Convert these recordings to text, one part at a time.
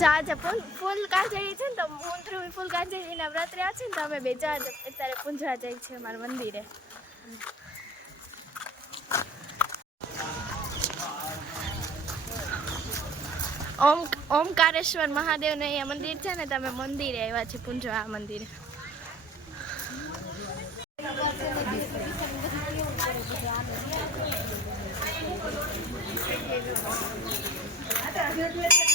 જહાજ ફૂલ કાંજળી છે ને તો હું ધ્રુવી ફૂલ કાંજળીના વ્રત રહ્યા છે ને તો અમે બે જહાજ અત્યારે પૂંજવા જાય છે અમારા મંદિરે. ઓમકારેશ્વર મહાદેવનું અહીંયા મંદિર છે ને તમે મંદિરે આવ્યા છે પૂંજવા મંદિરે.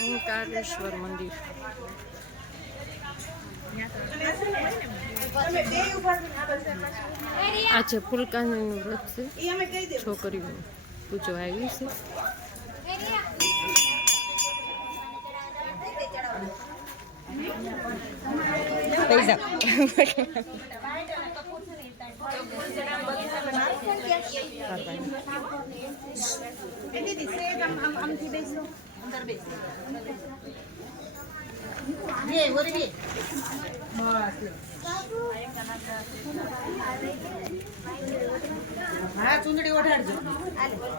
ઓમકારેશ્વર મંદિર. આજે ફૂલકાંજળીનું વ્રત છે, છોકરીઓ પૂજવા આવી છે. હા ચુંદડી ઓઢાડજો.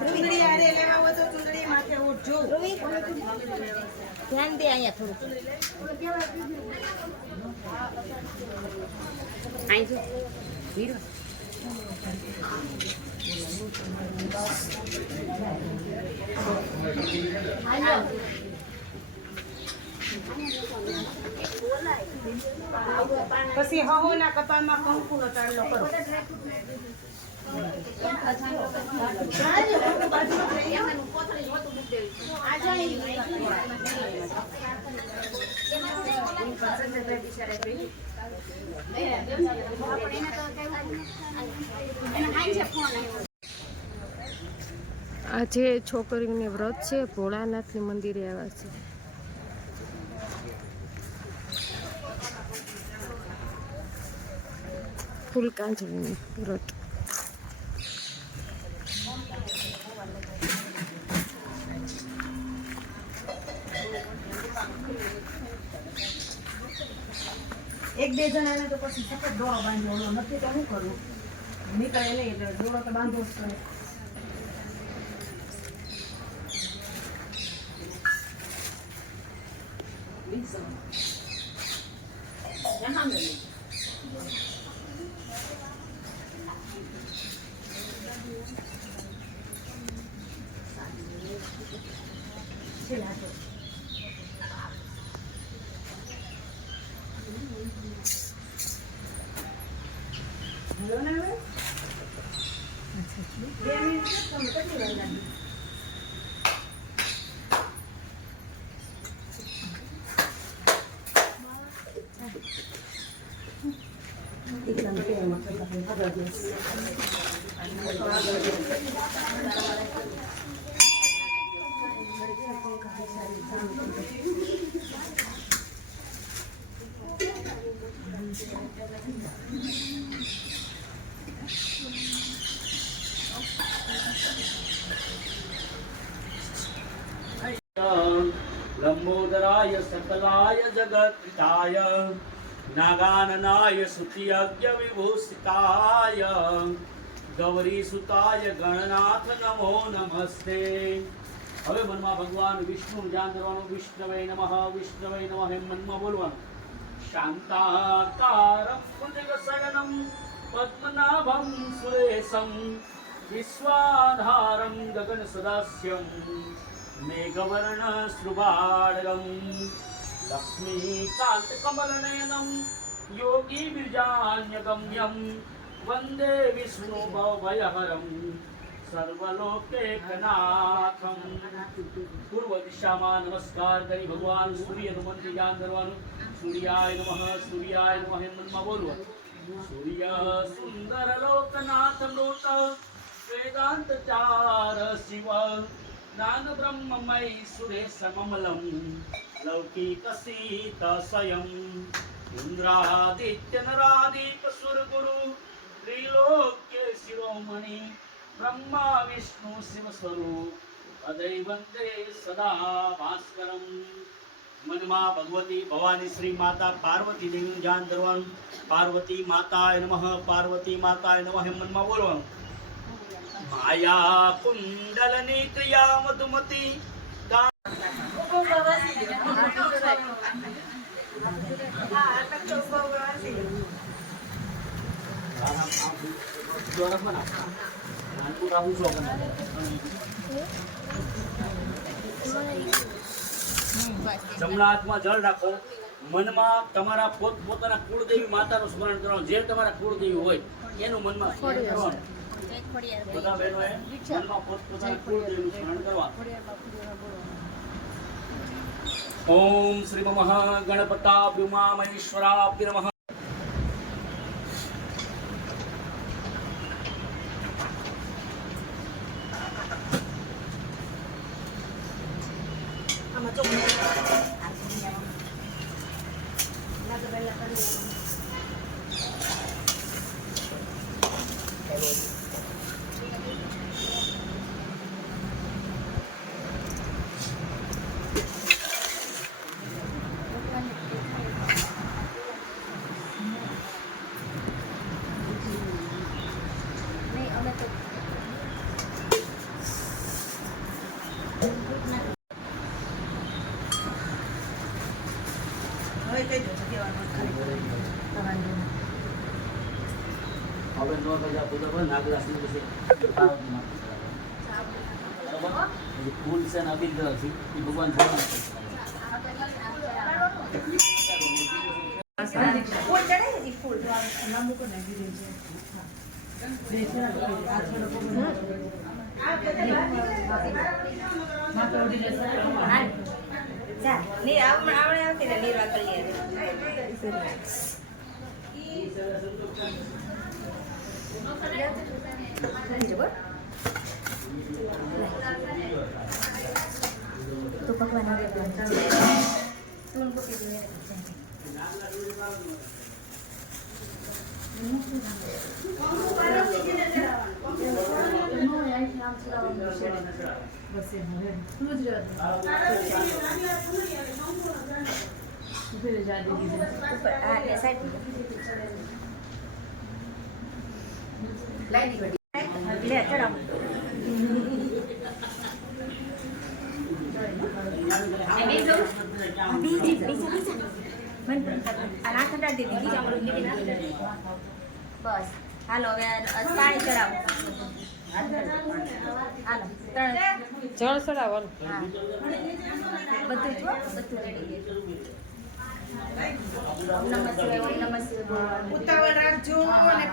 ચુંદડી આરે લેવા હોય તો ચુંદડી માથે ઓઢજો. ધ્યાન દે અહીંયા થોડું. અહીં જો વીરો પછી હવોના કપાળમાં કંકુનો ચાંદલો કરો. આજે છોકરીને વ્રત છે, ભોળાનાથની મંદિરે આવ્યા છે. ફૂલકાંજળીનું વ્રત. એક બે જણાને તો પછી સખત દોરો બાંધ્યો, નથી તો શું કરવું, નીકળે નહીં એટલે દોરો તો બાંધવો જ પડે. लंबोदराय सकलाय जगत्पिताय नागाननाय सुतियज्ञ विभूषिताय गौरीसुताय गणनाथ नमो नमस्ते. હવે મનમાં ભગવાન વિષ્ણુ ધ્યાન કરવાનું. વિષ્ણવે નમઃ, વિષ્ણવે નમઃ એમ મનમાં બોલવાનું. શાંતાકારમ ભુજગશયનમ પદ્મનાભમ સુરેશમ વિશ્વાધારમ ગગન સદાસ્યમ મેઘવર્ણ શ્રુભાડગમ લક્ષ્મીકાંત કમલનયનમ યોગી બિરજાન્યગમ્યમ વંદે વિષ્ણુ ભવભયહરમ સર્વલોકેકનાથમ. પૂર્વ દિશામાં નમસ્કાર કરી ભગવાન સૂર્યનું મંત્ર ધ્યાન કરવાનું. સૂર્યાય નમઃ, સૂર્યાય નમઃ એમ મનમાં બોલવાનું. સૂર્ય સુંદર લોકનાથ મૃત વેદાંત ચાર શિવ જ્ઞાન બ્રહ્મમય સુરેશ મમલમ લૌકિક સીત સ્વયં ઇન્દ્રાદિત્ય નરાદીપ સુરગુરુ ત્રિલોક્ય શિરોમણિ બ્રહ્મા વિષ્ણુ શિવ સ્વરૂપ અદૈ વંદે સદા ભાસ્કરમ. મનમાં ભગવતી ભવાની શ્રી માતા પાર્વતી દેવીનું ધ્યાન ધરવાનું. પાર્વતી માતાય નમઃ, પાર્વતી માતાય નમઃ એમ મનમાં બોલવાનું. માયા કુંડલની ક્રિયા મધુમતી દ્વારા પણ આપતા નાનકું આવું છો જમણા હાથમાં જળ રાખો, મનમાં તમારા પોતાના કુળદેવી માતાનું સ્મરણ કરવાનું. જે તમારા કુળદેવી હોય એનું મનમાં સ્મરણ કરવાનું. બધા બહેનોએ મનમાં પોતાના કુળદેવીનું સ્મરણ કરવાનું. ઓમ શ્રી મહાગણપતાભ્ય ઉમામહેશ્વરાભ્ય નમઃ. આમાં ચોકલેટ હવે કઈ દો કેવાનું ખાલી હવે નો બજા પૂજા પર નાગરાજની વિશે બરાબર ફૂલ છે ને અબીલ છે એ ભગવાન ભગવાન ફૂલ ચડે છે ફૂલ નામ મૂકો ને દીધી છે બે છે આ થોડો માથે ઓડી લેશે જા ની આવડે આવતી ને નિર્વા કરી તો ભગવાન આવે બસ હાલો હવે પાણી ચડાવો હાલો જળ ચડાવવાનું. બધું જો બધું રેડી નમઃ શિવાય નમઃ શિવાય ઉતાવળ રાખજો અને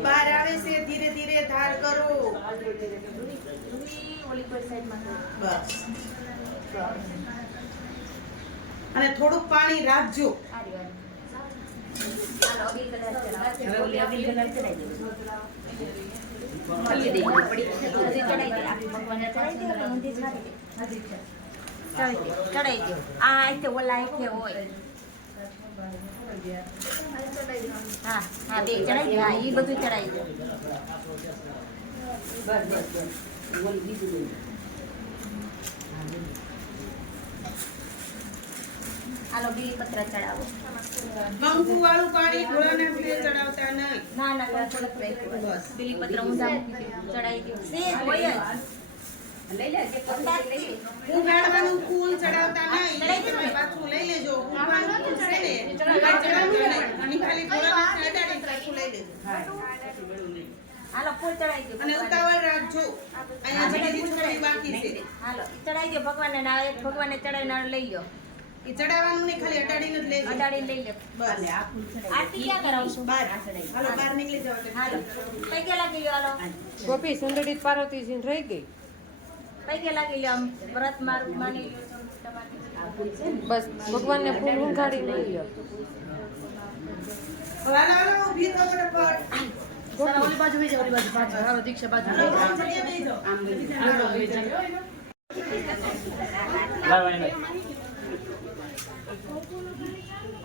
બહાર આવે છે ધીરે ધીરે ધાર કરો ઓલી પર સાઈડમાં બસ અને થોડુંક પાણી રાખજો હાલો અબીલ કલર ચડાવો હવે ઓલી અબીલ કલર ચડાવી દો હલ્દી દે પડી ચડાવી દે આ ભગવાનને ચડાવી દે મંદિર ચડાવી દે આ આઈતે ઓલા આઈતે હોય હા હા બે ચડાવી દે હા એ બધું ચડાવી દે બસ બસ ઓલી બીજું હાલો બીલીપત્ર ચડાવો કંકુ વાળું પાણી ઢોળાના ફૂલે ચડાવતા નહીં ના ના થોડુંક બસ બીલીપત્ર ઊંધા ચડાવી દો સેજ હોય જ લઈ લે જે ઉગાડવાનું ફૂલ ચડાવતા નહીં તમે પાછું લઈ લેજો ઉગાડવાનું ફૂલ છે ને ચડાવતા નહીં અને ખાલી ઢોળાના ચડાડી પાછું લઈ લેજો હાલો ફૂલ ચડાવી દો અને ઉતાવળ રાખજો અહીંયા બીજી થોડી બાકી છે હાલો ચડાવી દો ભગવાનને ના એક ભગવાનને ચડાવીને લઈ લો એ ચડાવવાનું નહીં ખાલી અડાડીને જ લેજો અડાડીને લઈ લો બસ આરતી ક્યાં કરાવશો બહાર હાલો બહાર નીકળી જાવ હાલો પૈકે લાગી લો હાલો ગોપી સુંદરી પાર્વતીજી રહી ગઈ. પૈકે લાગી લો આમ વ્રત મારું માની લો બસ ભગવાનને ફૂલ ઊંઘાડી લઈ લો. હાલો હાલો ઊભી થો ફટાફટ ઓલી બાજુ બેસી ઓલી બાજુ પાછળ હાલો દીક્ષા બાજુ હાલો જગ્યા બેસી જાઓ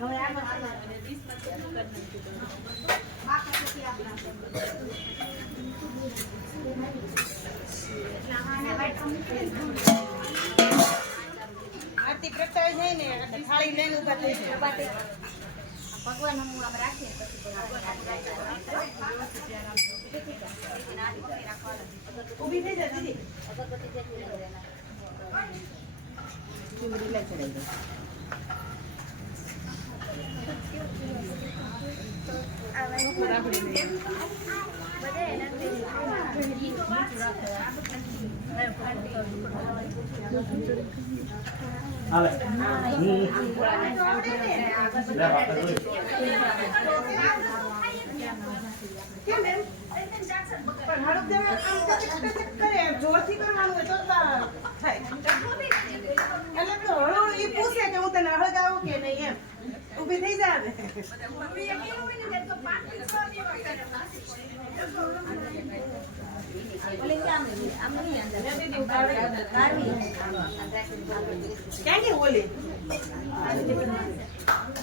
હવે આ આરતી પ્રગટાવી જાય ને એટલે થાળી લઈને ઊભા થઈ જાય ભગવાન હું આમ રાખીએ ઊભી થઈ જાય દીદી પછી હાલે કેમ એમ? પણ હળપ દેવા આમ કરે જોરથી કરવાનું હોય તો થાય. એટલે તો હળવું ઈ પૂછે કે હું તને હળગાવું કે નહીં એમ. ઊભી થઈ જા ને. ક્યાં ગઈ ઓલી?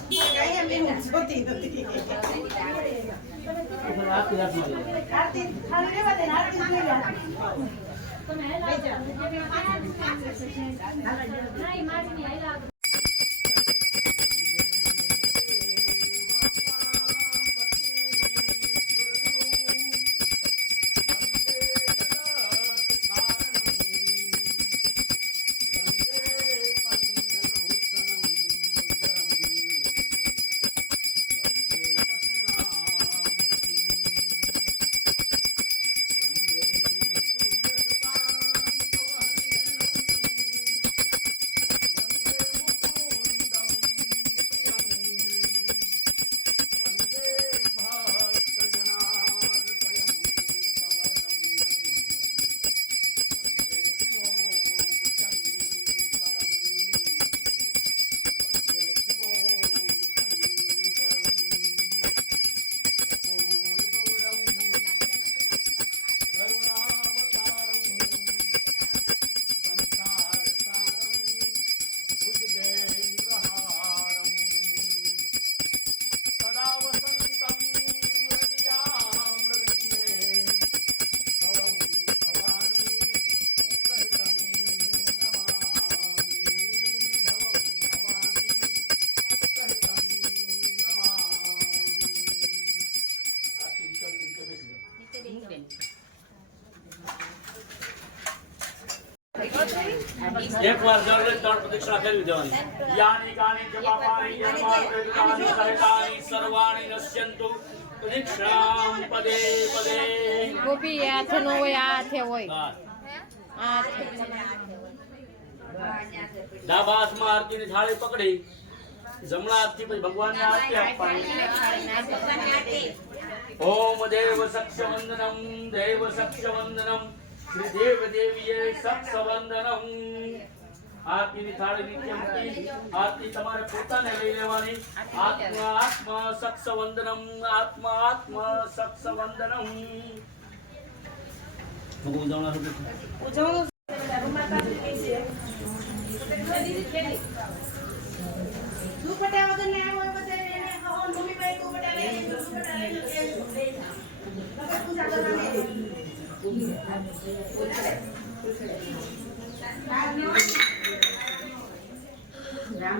ક્યાં એમ નહીં જોતી નથી. આરતી ખાલી રહેવા દે ને, આરતી જ લઈ લે. એક વાર જળ ત્રણ પ્રદક્ષિણા ફેરવી દેવાની યાની કાની જપાપાની જન્માર્ગેતાની સહિતાની સર્વાણી નશ્યંતુ પ્રદક્ષિણામ પદે પદે. ગોપી એ હાથે નો હોય, આ હાથે હોય. બસ. આ હાથે. ડાબા હાથમાં આરતીની થાળી પકડી જમણા હાથથી પછી ભગવાનને આરતી આપવાની. ઓમ દેવ સક્ષ વંદનમ દેવ સક્ષ વંદનમ શ્રી દેવ દેવીએ સક્ષ વંદનમ. આરતીની થાળી નીચે મૂકી આરતી તમારે પોતાને લઈ લેવાની. આત્મા આત્મા સક્ષ વંદનમ આત્મા આત્મા સક્ષ વંદનમ. ઉજવણું દુપટ્ટા વગર ને આવો બધા મમ્મીભાઈ દુપટ્ટા લઈ પૂજા કરવાની. રામ